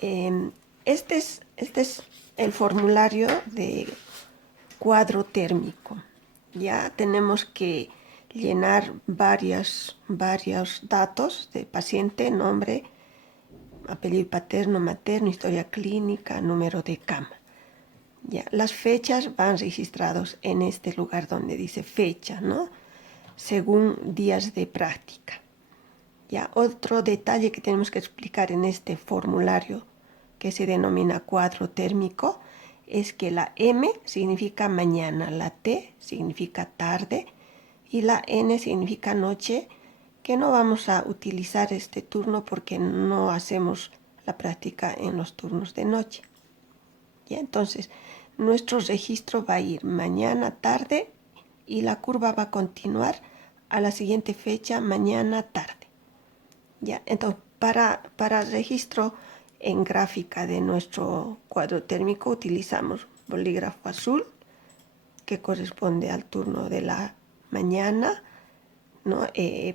Este es el formulario de cuadro térmico. Ya tenemos que llenar varios datos de paciente, nombre, apellido paterno, materno, historia clínica, número de cama. Ya, las fechas van registrados en este lugar donde dice fecha, ¿no? Según días de práctica. Ya, otro detalle que tenemos que explicar en este formulario que se denomina cuadro térmico es que la M significa mañana, la T significa tarde y la N significa noche, que no vamos a utilizar este turno porque no hacemos la práctica en los turnos de noche. ¿Ya? Entonces, nuestro registro va a ir mañana, tarde, y la curva va a continuar a la siguiente fecha, mañana, tarde. ¿Ya? Entonces, para registro en gráfica de nuestro cuadro térmico utilizamos bolígrafo azul, que corresponde al turno de la mañana, ¿no?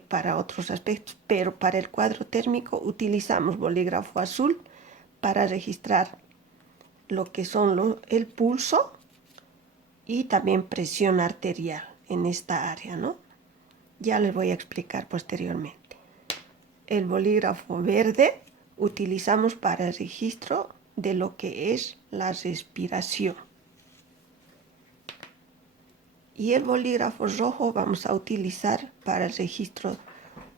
Para otros aspectos, pero para el cuadro térmico utilizamos bolígrafo azul para registrar lo que son el pulso y también presión arterial en esta área, ¿no? Ya les voy a explicar posteriormente. El bolígrafo verde utilizamos para el registro de lo que es la respiración. Y el bolígrafo rojo vamos a utilizar para el registro,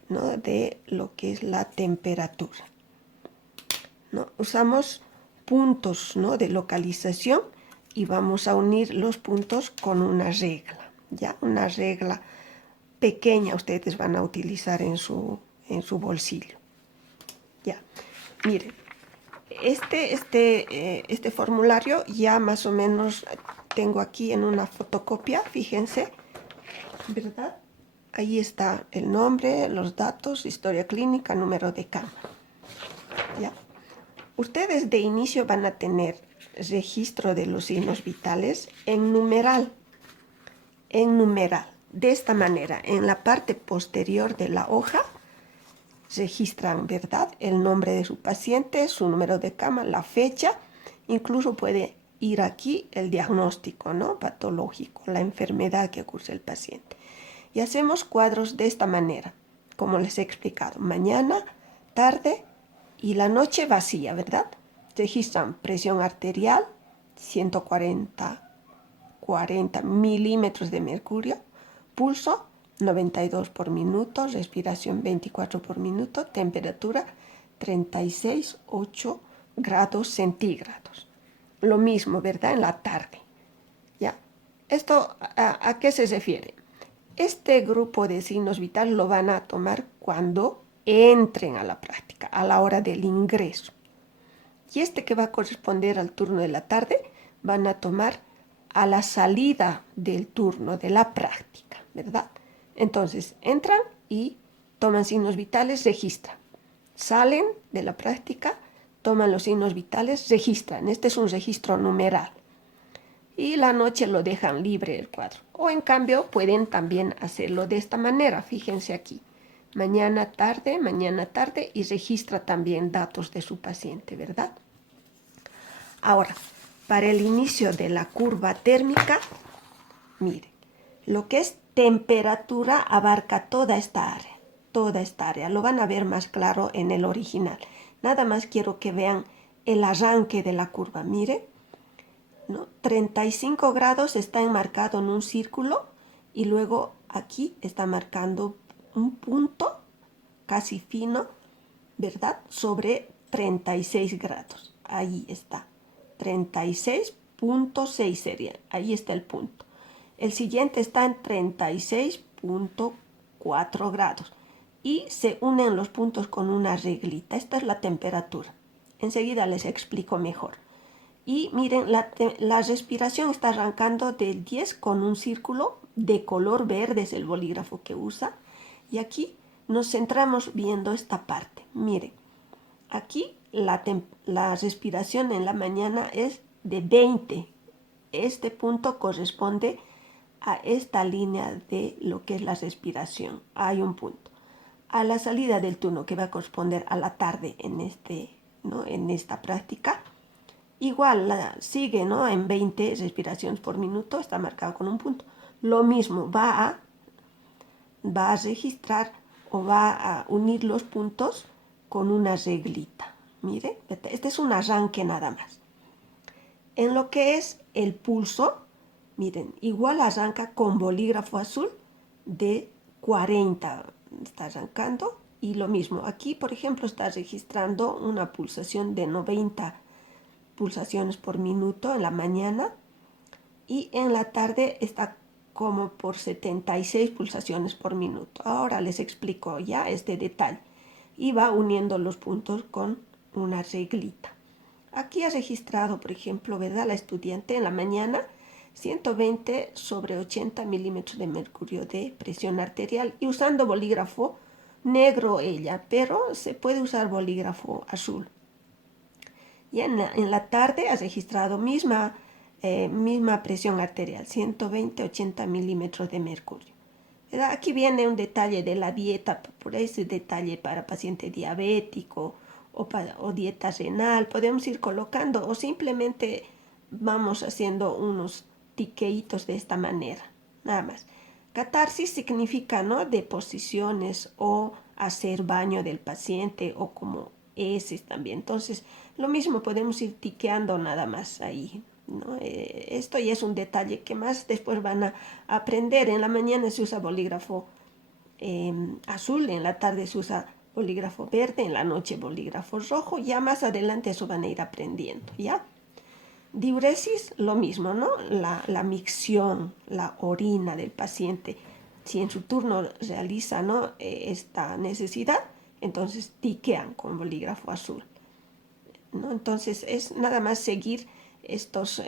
¿no?, de lo que es la temperatura, ¿no? Usamos puntos, ¿no?, de localización y vamos a unir los puntos con una regla, ¿ya? Una regla pequeña ustedes van a utilizar en su bolsillo. Ya, miren, este formulario ya más o menos tengo aquí en una fotocopia, fíjense, ¿verdad? Ahí está el nombre, los datos, historia clínica, número de cama. ¿Ya? Ustedes de inicio van a tener registro de los signos vitales en numeral. De esta manera, en la parte posterior de la hoja, registran, ¿verdad?, el nombre de su paciente, su número de cama, la fecha, incluso puede ir aquí el diagnóstico, ¿no?, patológico, la enfermedad que cursa el paciente. Y hacemos cuadros de esta manera, como les he explicado, mañana, tarde y la noche vacía, ¿verdad? Registran presión arterial, 140 milímetros de mercurio, pulso 92 por minuto, respiración 24 por minuto, temperatura 36,8 grados centígrados. Lo mismo, ¿verdad?, en la tarde. ¿Ya? ¿Esto a qué se refiere? Este grupo de signos vitales lo van a tomar cuando entren a la práctica, a la hora del ingreso. Y este que va a corresponder al turno de la tarde, van a tomar a la salida del turno de la práctica, ¿verdad? Entonces, entran y toman signos vitales, registran. Salen de la práctica, toman los signos vitales, registran. Este es un registro numeral. Y la noche lo dejan libre el cuadro. O en cambio, pueden también hacerlo de esta manera. Fíjense aquí. Mañana tarde y registra también datos de su paciente, ¿verdad? Ahora, para el inicio de la curva térmica, miren, lo que es temperatura abarca toda esta área, lo van a ver más claro en el original. Nada más quiero que vean el arranque de la curva, miren, ¿no? 35 grados está enmarcado en un círculo y luego aquí está marcando un punto casi fino, ¿verdad?, sobre 36 grados. Ahí está, 36,6 sería, ahí está el punto. El siguiente está en 36,4 grados y se unen los puntos con una reglita. Esta es la temperatura. Enseguida les explico mejor. Y miren, la respiración está arrancando del 10 con un círculo de color verde, es el bolígrafo que usa. Y aquí nos centramos viendo esta parte. Miren, aquí la respiración en la mañana es de 20. Este punto corresponde a esta línea de lo que es la respiración. Hay un punto. A la salida del turno, que va a corresponder a la tarde en ¿no? En esta práctica. Igual sigue, ¿no? En 20 respiraciones por minuto, está marcado con un punto. Lo mismo, va a registrar o va a unir los puntos con una reglita. Mire, este es un arranque nada más. En lo que es el pulso, miren, igual arranca con bolígrafo azul de 40, está arrancando, y lo mismo, aquí por ejemplo está registrando una pulsación de 90 pulsaciones por minuto en la mañana, y en la tarde está como por 76 pulsaciones por minuto. Ahora les explico ya este detalle, y va uniendo los puntos con una reglita. Aquí ha registrado, por ejemplo, ¿verdad? La estudiante en la mañana 120/80 milímetros de mercurio de presión arterial, y usando bolígrafo negro ella, pero se puede usar bolígrafo azul. Y en la tarde ha registrado misma presión arterial, 120/80 milímetros de mercurio. ¿Verdad? Aquí viene un detalle de la dieta, por ese detalle para paciente diabético o dieta renal, podemos ir colocando, o simplemente vamos haciendo unos tiqueitos de esta manera, nada más. Catarsis significa, ¿no?, deposiciones o hacer baño del paciente, o como heces también. Entonces, lo mismo podemos ir tiqueando nada más ahí, ¿no? Esto ya es un detalle que más después van a aprender. En la mañana se usa bolígrafo azul, en la tarde se usa bolígrafo verde, en la noche bolígrafo rojo. Ya más adelante eso van a ir aprendiendo, ¿ya? Diuresis, lo mismo, ¿no? La micción, la orina del paciente. Si en su turno realiza, ¿no?, esta necesidad, entonces tiquean con bolígrafo azul, ¿no? Entonces es nada más seguir estas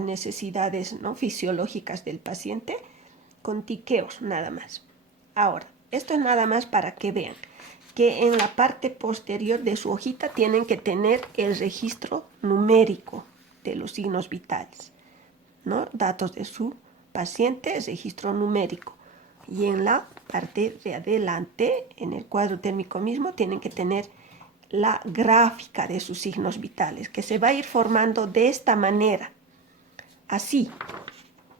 necesidades, ¿no?, fisiológicas del paciente con tiqueos nada más. Ahora, esto es nada más para que vean que en la parte posterior de su hojita tienen que tener el registro numérico de los signos vitales, ¿no? Datos de su paciente, registro numérico. Y en la parte de adelante, en el cuadro térmico mismo, tienen que tener la gráfica de sus signos vitales, que se va a ir formando de esta manera. Así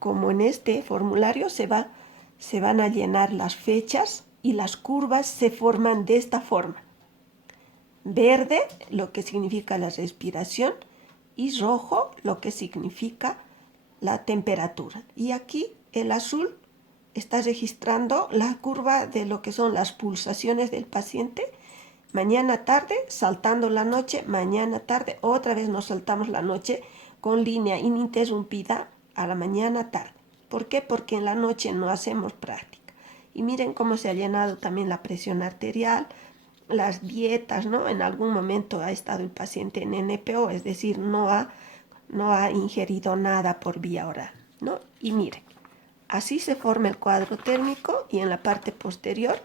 como en este formulario se van a llenar las fechas, y las curvas se forman de esta forma. Verde, lo que significa la respiración, y rojo, lo que significa la temperatura. Y aquí el azul está registrando la curva de lo que son las pulsaciones del paciente. Mañana, tarde, saltando la noche, mañana, tarde, otra vez nos saltamos la noche con línea ininterrumpida a la mañana, tarde. ¿Por qué? Porque en la noche no hacemos práctica. Y miren cómo se ha llenado también la presión arterial, las dietas, ¿no? En algún momento ha estado el paciente en NPO, es decir, no ha ingerido nada por vía oral, ¿no? Y miren, así se forma el cuadro térmico, y en la parte posterior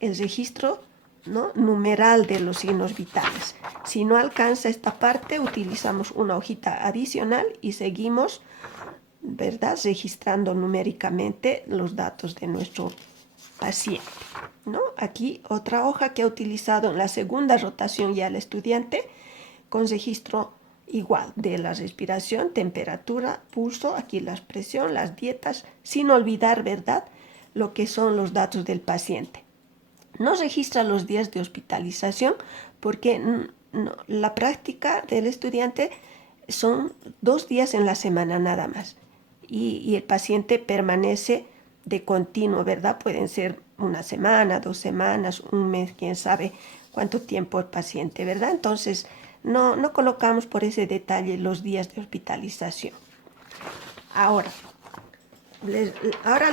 el registro, ¿no?, numeral de los signos vitales. Si no alcanza esta parte, utilizamos una hojita adicional y seguimos, ¿verdad?, registrando numéricamente los datos de nuestro paciente, ¿no? Aquí otra hoja que ha utilizado en la segunda rotación ya el estudiante, con registro igual de la respiración, temperatura, pulso, aquí la presión, las dietas, sin olvidar, ¿verdad?, lo que son los datos del paciente. No registra los días de hospitalización porque la práctica del estudiante son 2 días en la semana nada más, y el paciente permanece de continuo, ¿verdad? Pueden ser una semana, 2 semanas, un mes, quién sabe cuánto tiempo el paciente, ¿verdad? Entonces no colocamos por ese detalle los días de hospitalización. Ahora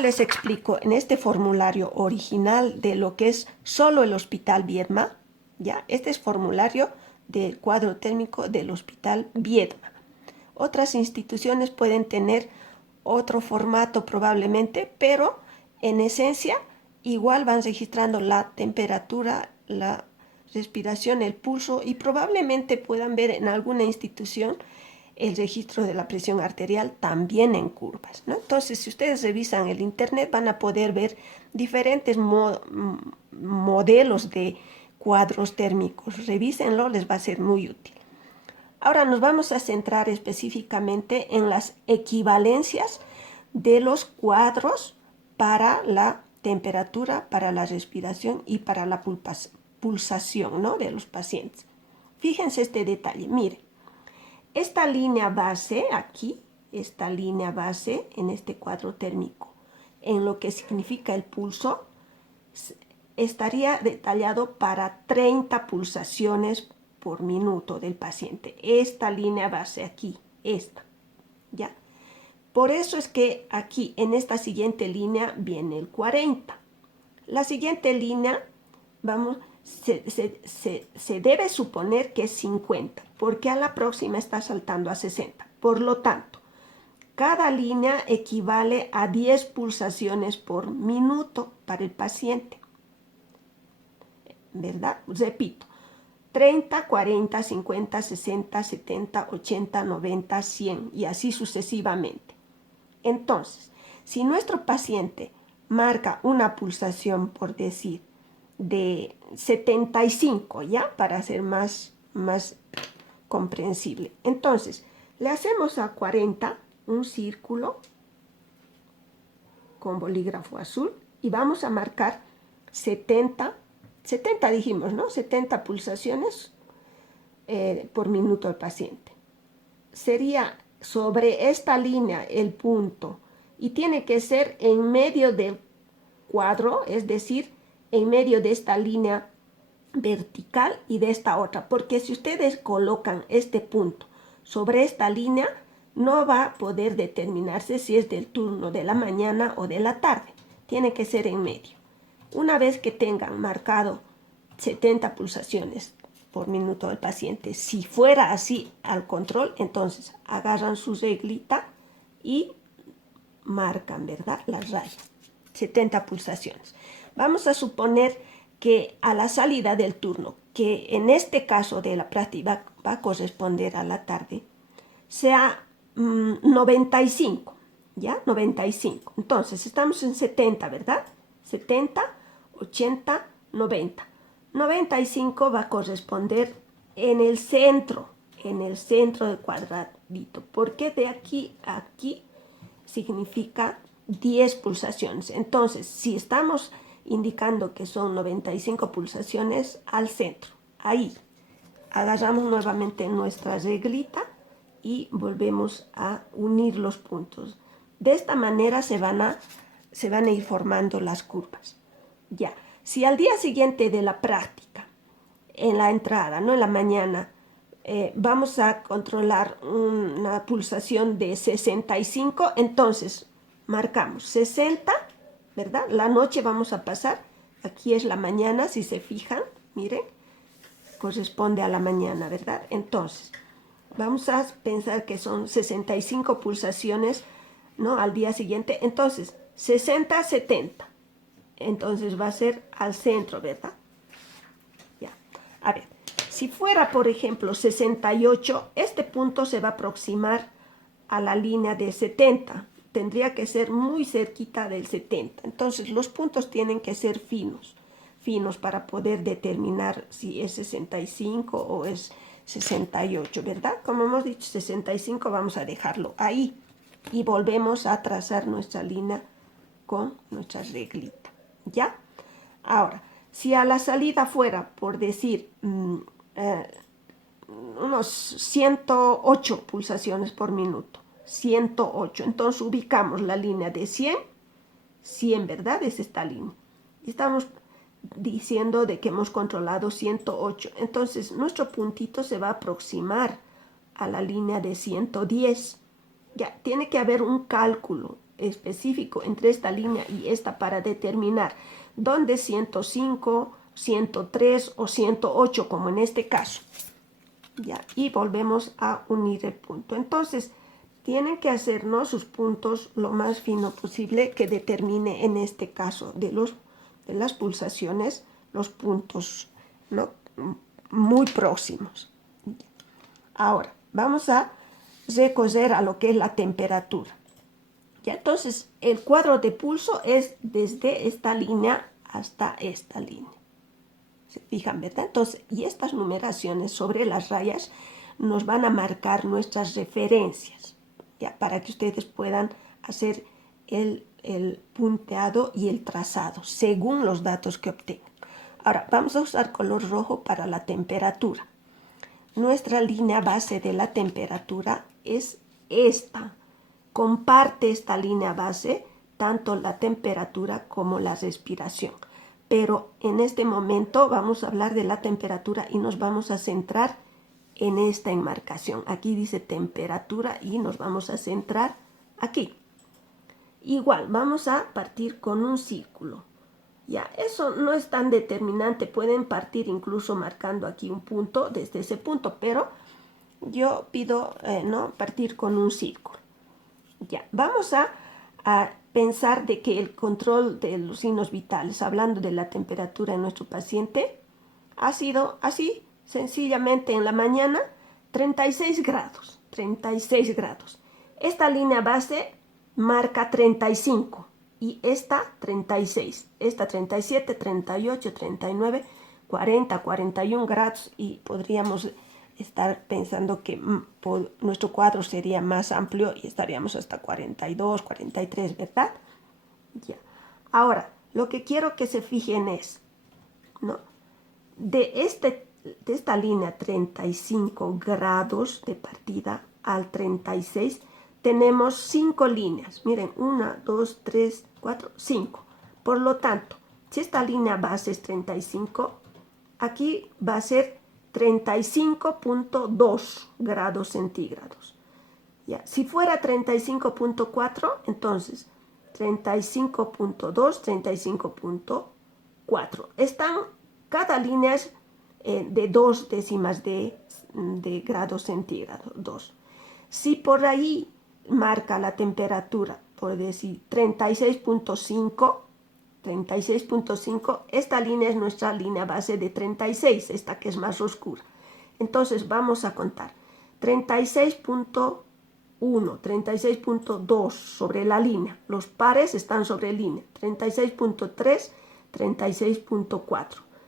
les explico en este formulario original de lo que es solo el Hospital Viedma, ¿ya? Este es formulario del cuadro térmico del Hospital Viedma. Otras instituciones pueden tener otro formato probablemente, pero en esencia igual van registrando la temperatura, la respiración, el pulso, y probablemente puedan ver en alguna institución el registro de la presión arterial también en curvas, ¿no? Entonces, si ustedes revisan el internet, van a poder ver diferentes modelos de cuadros térmicos. Revísenlo, les va a ser muy útil. Ahora nos vamos a centrar específicamente en las equivalencias de los cuadros para la temperatura, para la respiración y para la pulsación, ¿no?, de los pacientes. Fíjense este detalle, miren. Esta línea base aquí, esta línea base en este cuadro térmico, en lo que significa el pulso, estaría detallado para 30 pulsaciones por minuto del paciente. Esta línea base aquí, esta, ¿ya? Por eso es que aquí en esta siguiente línea viene el 40. La siguiente línea, se debe suponer que es 50, porque a la próxima está saltando a 60. Por lo tanto, cada línea equivale a 10 pulsaciones por minuto para el paciente, ¿verdad? Repito, 30, 40, 50, 60, 70, 80, 90, 100 y así sucesivamente. Entonces, si nuestro paciente marca una pulsación, por decir, de 75, ¿ya? Para hacer más comprensible. Entonces, le hacemos a 40 un círculo con bolígrafo azul y vamos a marcar 70 dijimos, ¿no? 70 pulsaciones por minuto al paciente. Sería sobre esta línea el punto y tiene que ser en medio del cuadro, es decir, en medio de esta línea vertical y de esta otra, porque si ustedes colocan este punto sobre esta línea, no va a poder determinarse si es del turno de la mañana o de la tarde. Tiene que ser en medio. Una vez que tengan marcado 70 pulsaciones por minuto del paciente, si fuera así al control, entonces agarran su reglita y marcan, ¿verdad?, las rayas. 70 pulsaciones. Vamos a suponer que a la salida del turno, que en este caso de la práctica va a corresponder a la tarde, sea 95, ¿ya? 95. Entonces, estamos en 70, ¿verdad? 70, 80, 90. 95 va a corresponder en el centro del cuadradito, porque de aquí a aquí significa 10 pulsaciones. Entonces, si estamos indicando que son 95 pulsaciones, al centro, ahí, agarramos nuevamente nuestra reglita y volvemos a unir los puntos. De esta manera se van a ir formando las curvas. Ya, si al día siguiente de la práctica, en la entrada, no en la mañana, vamos a controlar una pulsación de 65, entonces marcamos 60, ¿verdad? La noche vamos a pasar, aquí es la mañana, si se fijan, miren, corresponde a la mañana, ¿verdad? Entonces, vamos a pensar que son 65 pulsaciones, ¿no?, al día siguiente. Entonces, 60, 70. Entonces va a ser al centro, ¿verdad? Ya. A ver, si fuera, por ejemplo, 68, este punto se va a aproximar a la línea de 70. Tendría que ser muy cerquita del 70. Entonces, los puntos tienen que ser finos para poder determinar si es 65 o es 68, ¿verdad? Como hemos dicho, 65 vamos a dejarlo ahí y volvemos a trazar nuestra línea con nuestra reglita, ¿ya? Ahora, si a la salida fuera, por decir, unos 108 pulsaciones por minuto, 108, entonces ubicamos la línea de 100, ¿verdad? Es esta línea. Y estamos diciendo de que hemos controlado 108. Entonces, nuestro puntito se va a aproximar a la línea de 110. Ya, tiene que haber un cálculo específico entre esta línea y esta para determinar dónde 105, 103 o 108, como en este caso. Ya, y volvemos a unir el punto. Entonces, tienen que hacernos sus puntos lo más fino posible que determine en este caso de las pulsaciones los puntos, ¿no?, muy próximos. Ahora, vamos a recorrer a lo que es la temperatura. Ya, entonces, el cuadro de pulso es desde esta línea hasta esta línea. ¿Se fijan, verdad? Entonces, y estas numeraciones sobre las rayas nos van a marcar nuestras referencias, ya, para que ustedes puedan hacer el punteado y el trazado según los datos que obtengan. Ahora, vamos a usar color rojo para la temperatura. Nuestra línea base de la temperatura es esta. Comparte esta línea base tanto la temperatura como la respiración. Pero en este momento vamos a hablar de la temperatura y nos vamos a centrar en esta enmarcación. Aquí dice temperatura y nos vamos a centrar aquí. Igual, vamos a partir con un círculo. Ya, eso no es tan determinante, pueden partir incluso marcando aquí un punto desde ese punto, pero yo pido no partir con un círculo. Ya, vamos a pensar de que el control de los signos vitales, hablando de la temperatura en nuestro paciente, ha sido así, sencillamente en la mañana, 36 grados, 36 grados. Esta línea base marca 35 y esta 36, esta 37, 38, 39, 40, 41 grados y podríamos estar pensando que nuestro cuadro sería más amplio y estaríamos hasta 42, 43, ¿verdad? Ya. Ahora, lo que quiero que se fijen es, ¿no? De esta línea 35 grados de partida al 36 tenemos 5 líneas. Miren, 1, 2, 3, 4, 5. Por lo tanto, si esta línea base es 35, aquí va a ser 35.2 grados centígrados. Ya, si fuera 35.4, entonces 35.2, 35.4. Cada línea es de 2 décimas de grados centígrados, 2. Si por ahí marca la temperatura, por decir 36.5, esta línea es nuestra línea base de 36, esta que es más oscura. Entonces vamos a contar 36.1, 36.2 sobre la línea, los pares están sobre línea, 36.3, 36.4.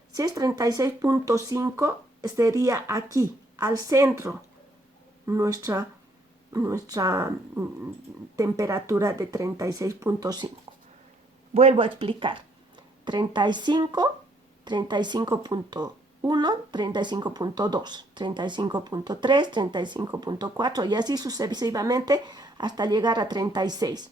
Si es 36.5, sería aquí, al centro, nuestra temperatura de 36.5. Vuelvo a explicar. 35, 35.1, 35.2, 35.3, 35.4 y así sucesivamente hasta llegar a 36.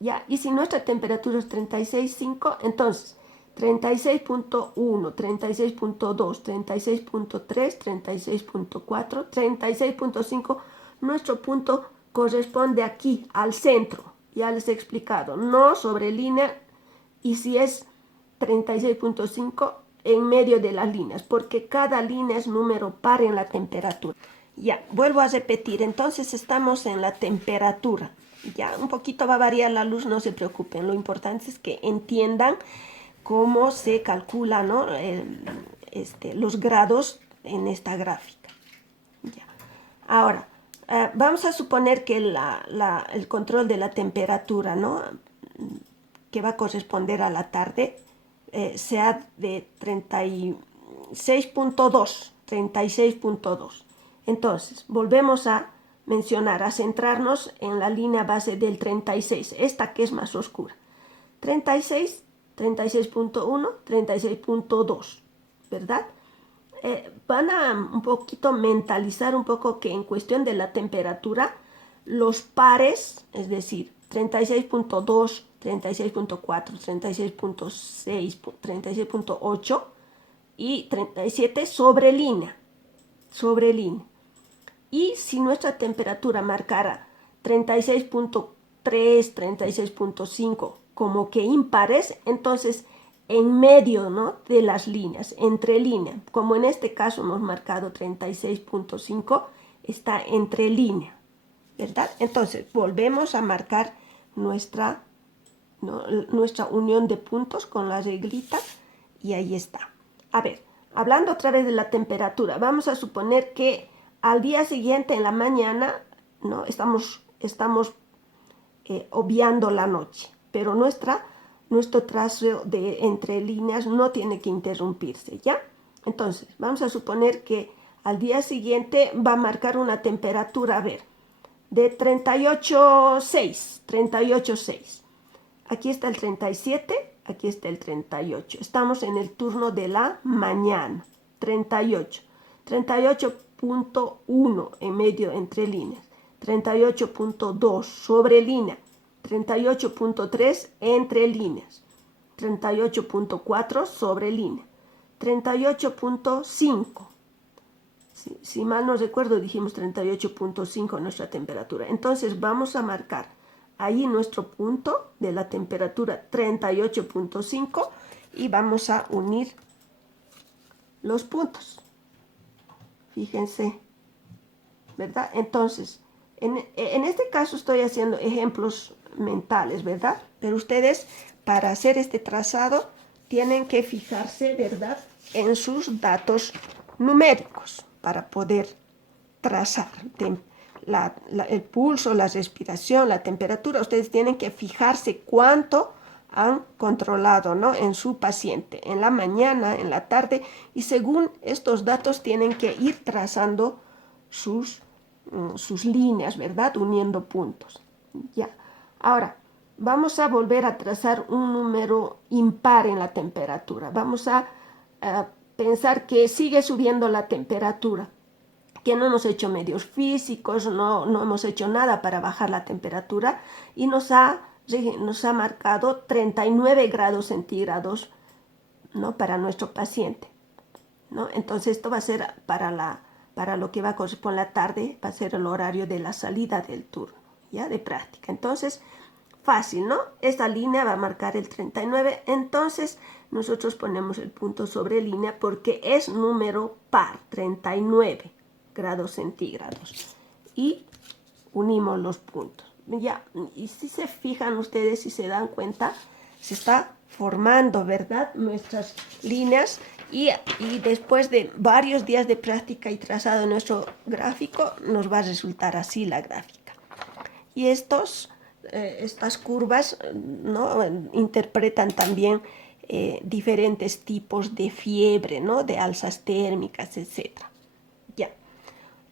¿Ya? Y si nuestra temperatura es 36.5, entonces 36.1, 36.2, 36.3, 36.4, 36.5, nuestro punto corresponde aquí, al centro. Ya les he explicado, no sobre línea, y si es 36.5 en medio de las líneas, porque cada línea es número par en la temperatura. Ya, vuelvo a repetir, entonces estamos en la temperatura. Ya, un poquito va a variar la luz, no se preocupen, lo importante es que entiendan cómo se calcula, ¿no? Los grados en esta gráfica. Ya. Ahora, vamos a suponer que el control de la temperatura, ¿no? Que va a corresponder a la tarde, sea de 36.2, 36.2. Entonces, volvemos a mencionar, a centrarnos en la línea base del 36, esta que es más oscura. 36, 36.1, 36.2, ¿verdad? Van a un poquito mentalizar un poco que en cuestión de la temperatura, los pares, es decir, 36.2, 36.4, 36.6, 36.8 y 37 sobre línea, sobre línea. Y si nuestra temperatura marcara 36.3, 36.5 como que impares, entonces en medio, ¿no?, de las líneas, entre líneas, como en este caso hemos marcado 36.5, está entre línea, ¿verdad? Entonces volvemos a marcar nuestra unión de puntos con la reglita y ahí está. A ver, hablando otra vez de la temperatura, vamos a suponer que al día siguiente en la mañana, ¿no?, estamos obviando la noche, pero nuestro trazo de entre líneas no tiene que interrumpirse, ¿ya? Entonces, vamos a suponer que al día siguiente va a marcar una temperatura, a ver, de 38,6, 38,6. Aquí está el 37, aquí está el 38. Estamos en el turno de la mañana, 38. 38,1 en medio entre líneas, 38,2 sobre línea, 38,3 entre líneas, 38,4 sobre línea, 38,5. Si mal no recuerdo, dijimos 38,5 nuestra temperatura. Entonces vamos a marcar ahí nuestro punto de la temperatura 38,5 y vamos a unir los puntos. Fíjense, ¿verdad? Entonces, en este caso estoy haciendo ejemplos mentales, ¿verdad? Pero ustedes, para hacer este trazado, tienen que fijarse, ¿verdad?, en sus datos numéricos para poder trazar el pulso, la respiración, la temperatura. Ustedes tienen que fijarse cuánto han controlado, ¿no?, en su paciente, en la mañana, en la tarde, y según estos datos tienen que ir trazando sus líneas, ¿verdad?, uniendo puntos. Ya. Ahora, vamos a volver a trazar un número impar en la temperatura. Vamos a pensar que sigue subiendo la temperatura, que no hemos hecho medios físicos, no hemos hecho nada para bajar la temperatura y nos ha marcado 39 grados centígrados, ¿no?, para nuestro paciente, ¿no? Entonces esto va a ser para lo que va a corresponder la tarde, va a ser el horario de la salida del turno, ¿ya?, de práctica. Entonces, fácil, ¿no? Esta línea va a marcar el 39, entonces nosotros ponemos el punto sobre línea porque es número par, 39 grados centígrados. Y unimos los puntos. Ya, y si se fijan ustedes, si se dan cuenta, se está formando, ¿verdad?, nuestras líneas y después de varios días de práctica y trazado de nuestro gráfico, nos va a resultar así la gráfica. Y estas curvas, ¿no?, interpretan también diferentes tipos de fiebre, ¿no?, de alzas térmicas, etc. Ya,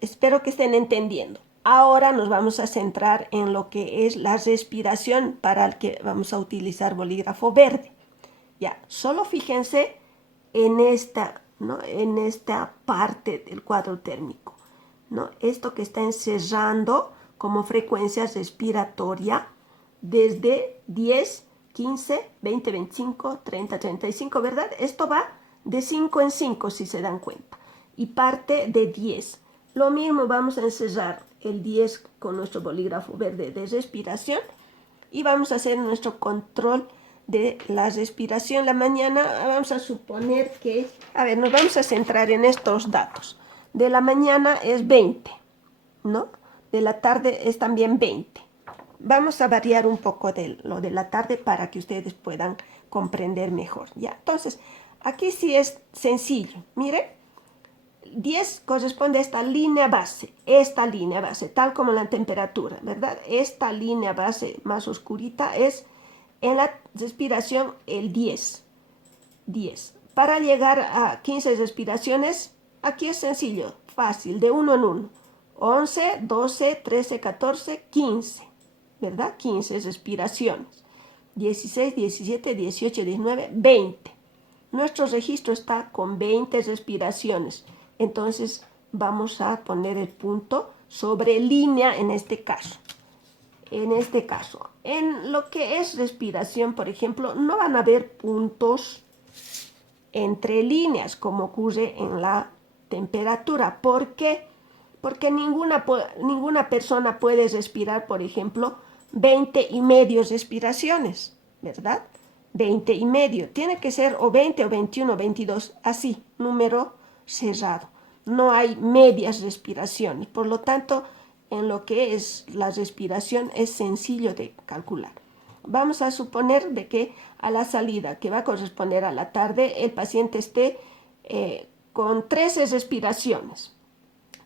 espero que estén entendiendo. Ahora nos vamos a centrar en lo que es la respiración, para el que vamos a utilizar bolígrafo verde. Ya, solo fíjense en esta, ¿no?, en esta parte del cuadro térmico, ¿no?, esto que está encerrando como frecuencia respiratoria desde 10, 15, 20, 25, 30, 35, ¿verdad? Esto va de 5 en 5, si se dan cuenta, y parte de 10. Lo mismo vamos a encerrar el 10 con nuestro bolígrafo verde de respiración y vamos a hacer nuestro control de la respiración. La mañana vamos a suponer que, a ver, nos vamos a centrar en estos datos. De la mañana es 20, ¿no? De la tarde es también 20. Vamos a variar un poco de lo de la tarde para que ustedes puedan comprender mejor, ¿ya? Entonces, aquí sí es sencillo. Mire, 10 corresponde a esta línea base, tal como la temperatura, ¿verdad? Esta línea base más oscurita es en la respiración el 10. Para llegar a 15 respiraciones, aquí es sencillo, fácil, de uno en uno. 11, 12, 13, 14, 15, ¿verdad? 15 respiraciones. 16, 17, 18, 19, 20. Nuestro registro está con 20 respiraciones. Entonces vamos a poner el punto sobre línea en este caso. En lo que es respiración, por ejemplo, no van a haber puntos entre líneas como ocurre en la temperatura. ¿Por qué? Porque ninguna persona puede respirar, por ejemplo, 20 y medio respiraciones, ¿verdad? 20 y medio. Tiene que ser o 20 o 21 o 22, así, número cerrado. No hay medias respiraciones. Por lo tanto, en lo que es la respiración es sencillo de calcular. Vamos a suponer de que a la salida, que va a corresponder a la tarde, el paciente esté con 13 respiraciones.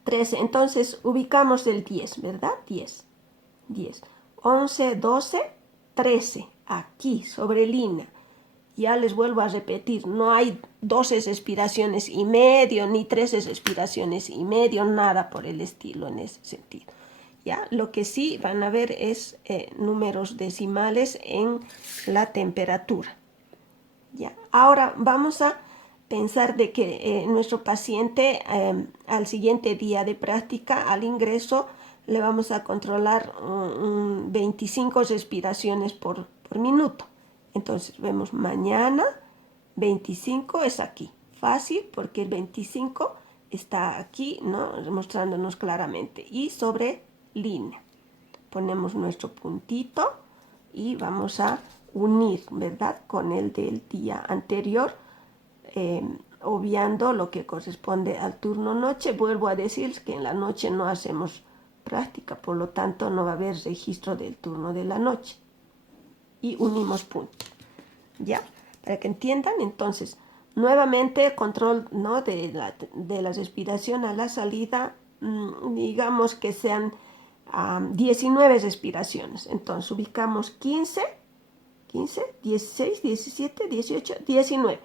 13, entonces ubicamos el 10, ¿verdad? 10, 11, 12, 13, aquí sobre línea. Ya les vuelvo a repetir, no hay 12 respiraciones y medio, ni 13 respiraciones y medio, nada por el estilo en ese sentido. ¿Ya? Lo que sí van a ver es números decimales en la temperatura. ¿Ya? Ahora vamos a pensar de que nuestro paciente al siguiente día de práctica, al ingreso, le vamos a controlar 25 respiraciones por minuto. Entonces vemos mañana, 25 es aquí. Fácil porque el 25 está aquí, ¿no? Mostrándonos claramente. Y sobre línea. Ponemos nuestro puntito y vamos a unir, ¿verdad? Con el del día anterior, obviando lo que corresponde al turno noche. Vuelvo a decir que en la noche no hacemos práctica, por lo tanto no va a haber registro del turno de la noche. Y unimos puntos, ¿ya? Para que entiendan, entonces, nuevamente control, ¿no? de la respiración a la salida, digamos que sean 19 respiraciones. Entonces ubicamos 15, 16, 17, 18, 19,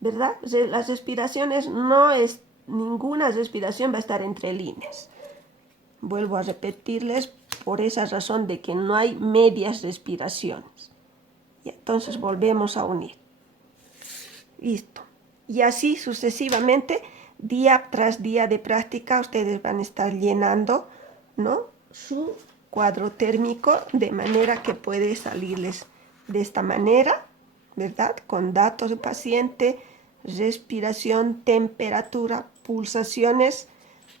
¿verdad? Las respiraciones no es, ninguna respiración va a estar entre líneas. Vuelvo a repetirles por esa razón de que no hay medias respiraciones. Y entonces volvemos a unir. Listo. Y así sucesivamente, día tras día de práctica, ustedes van a estar llenando, ¿no? Su cuadro térmico de manera que puede salirles de esta manera, ¿verdad? Con datos de paciente, respiración, temperatura, pulsaciones,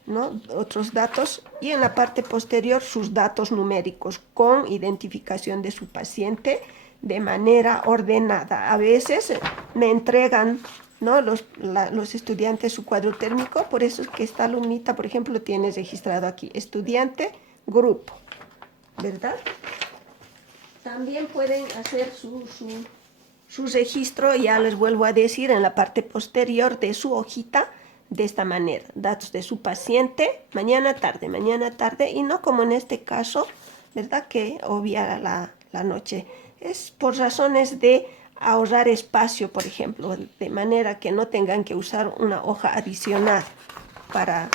¿no? Otros datos, y en la parte posterior sus datos numéricos con identificación de su paciente de manera ordenada. A veces me entregan, ¿no? los estudiantes su cuadro térmico, por eso es que esta alumnita, por ejemplo, tiene registrado aquí estudiante, grupo, ¿verdad? También pueden hacer su registro, ya les vuelvo a decir, en la parte posterior de su hojita, de esta manera, datos de su paciente, mañana, tarde, y no como en este caso, ¿verdad? Que obvia la noche. Es por razones de ahorrar espacio, por ejemplo, de manera que no tengan que usar una hoja adicional para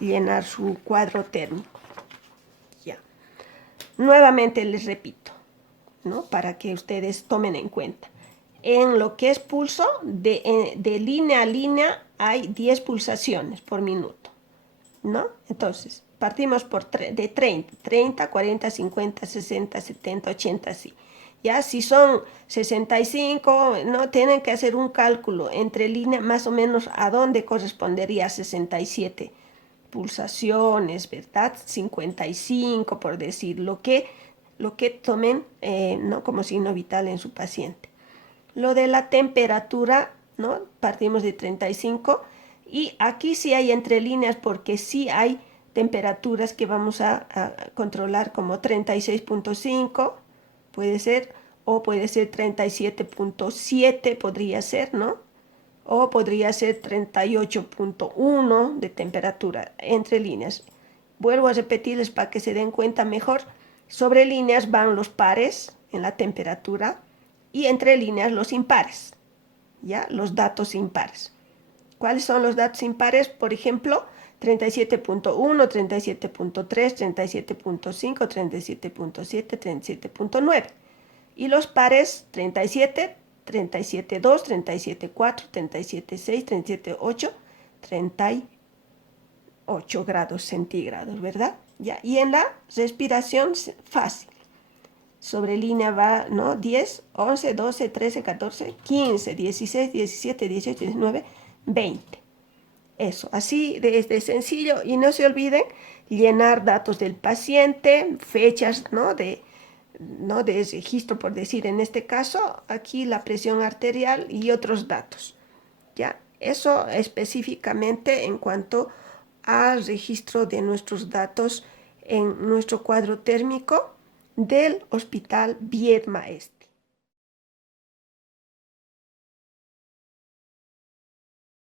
llenar su cuadro térmico. Ya. Nuevamente les repito, ¿no? Para que ustedes tomen en cuenta. En lo que es pulso, de línea a línea hay 10 pulsaciones por minuto, ¿no? Entonces, partimos de 30, 40, 50, 60, 70, 80, así. Ya si son 65, ¿no? Tienen que hacer un cálculo entre línea, más o menos a dónde correspondería 67 pulsaciones, ¿verdad? 55, por decir, lo que tomen, ¿no? Como signo vital en su paciente. Lo de la temperatura, ¿no? Partimos de 35 y aquí sí hay entre líneas porque sí hay temperaturas que vamos a controlar como 36.5, puede ser, o puede ser 37.7, podría ser, ¿no? O podría ser 38.1 de temperatura entre líneas. Vuelvo a repetirles para que se den cuenta mejor. Sobre líneas van los pares en la temperatura y entre líneas los impares, ¿ya? Los datos impares. ¿Cuáles son los datos impares? Por ejemplo, 37.1, 37.3, 37.5, 37.7, 37.9. Y los pares 37, 37.2, 37.4, 37.6, 37.8, 38 grados centígrados, ¿verdad? ¿Ya? Y en la respiración fácil. Sobre línea va, ¿no? 10, 11, 12, 13, 14, 15, 16, 17, 18, 19, 20. Eso, así de sencillo. Y no se olviden llenar datos del paciente, fechas, ¿no? De registro, por decir, en este caso, aquí la presión arterial y otros datos. ¿Ya? Eso específicamente en cuanto al registro de nuestros datos en nuestro cuadro térmico del Hospital Viedma Este.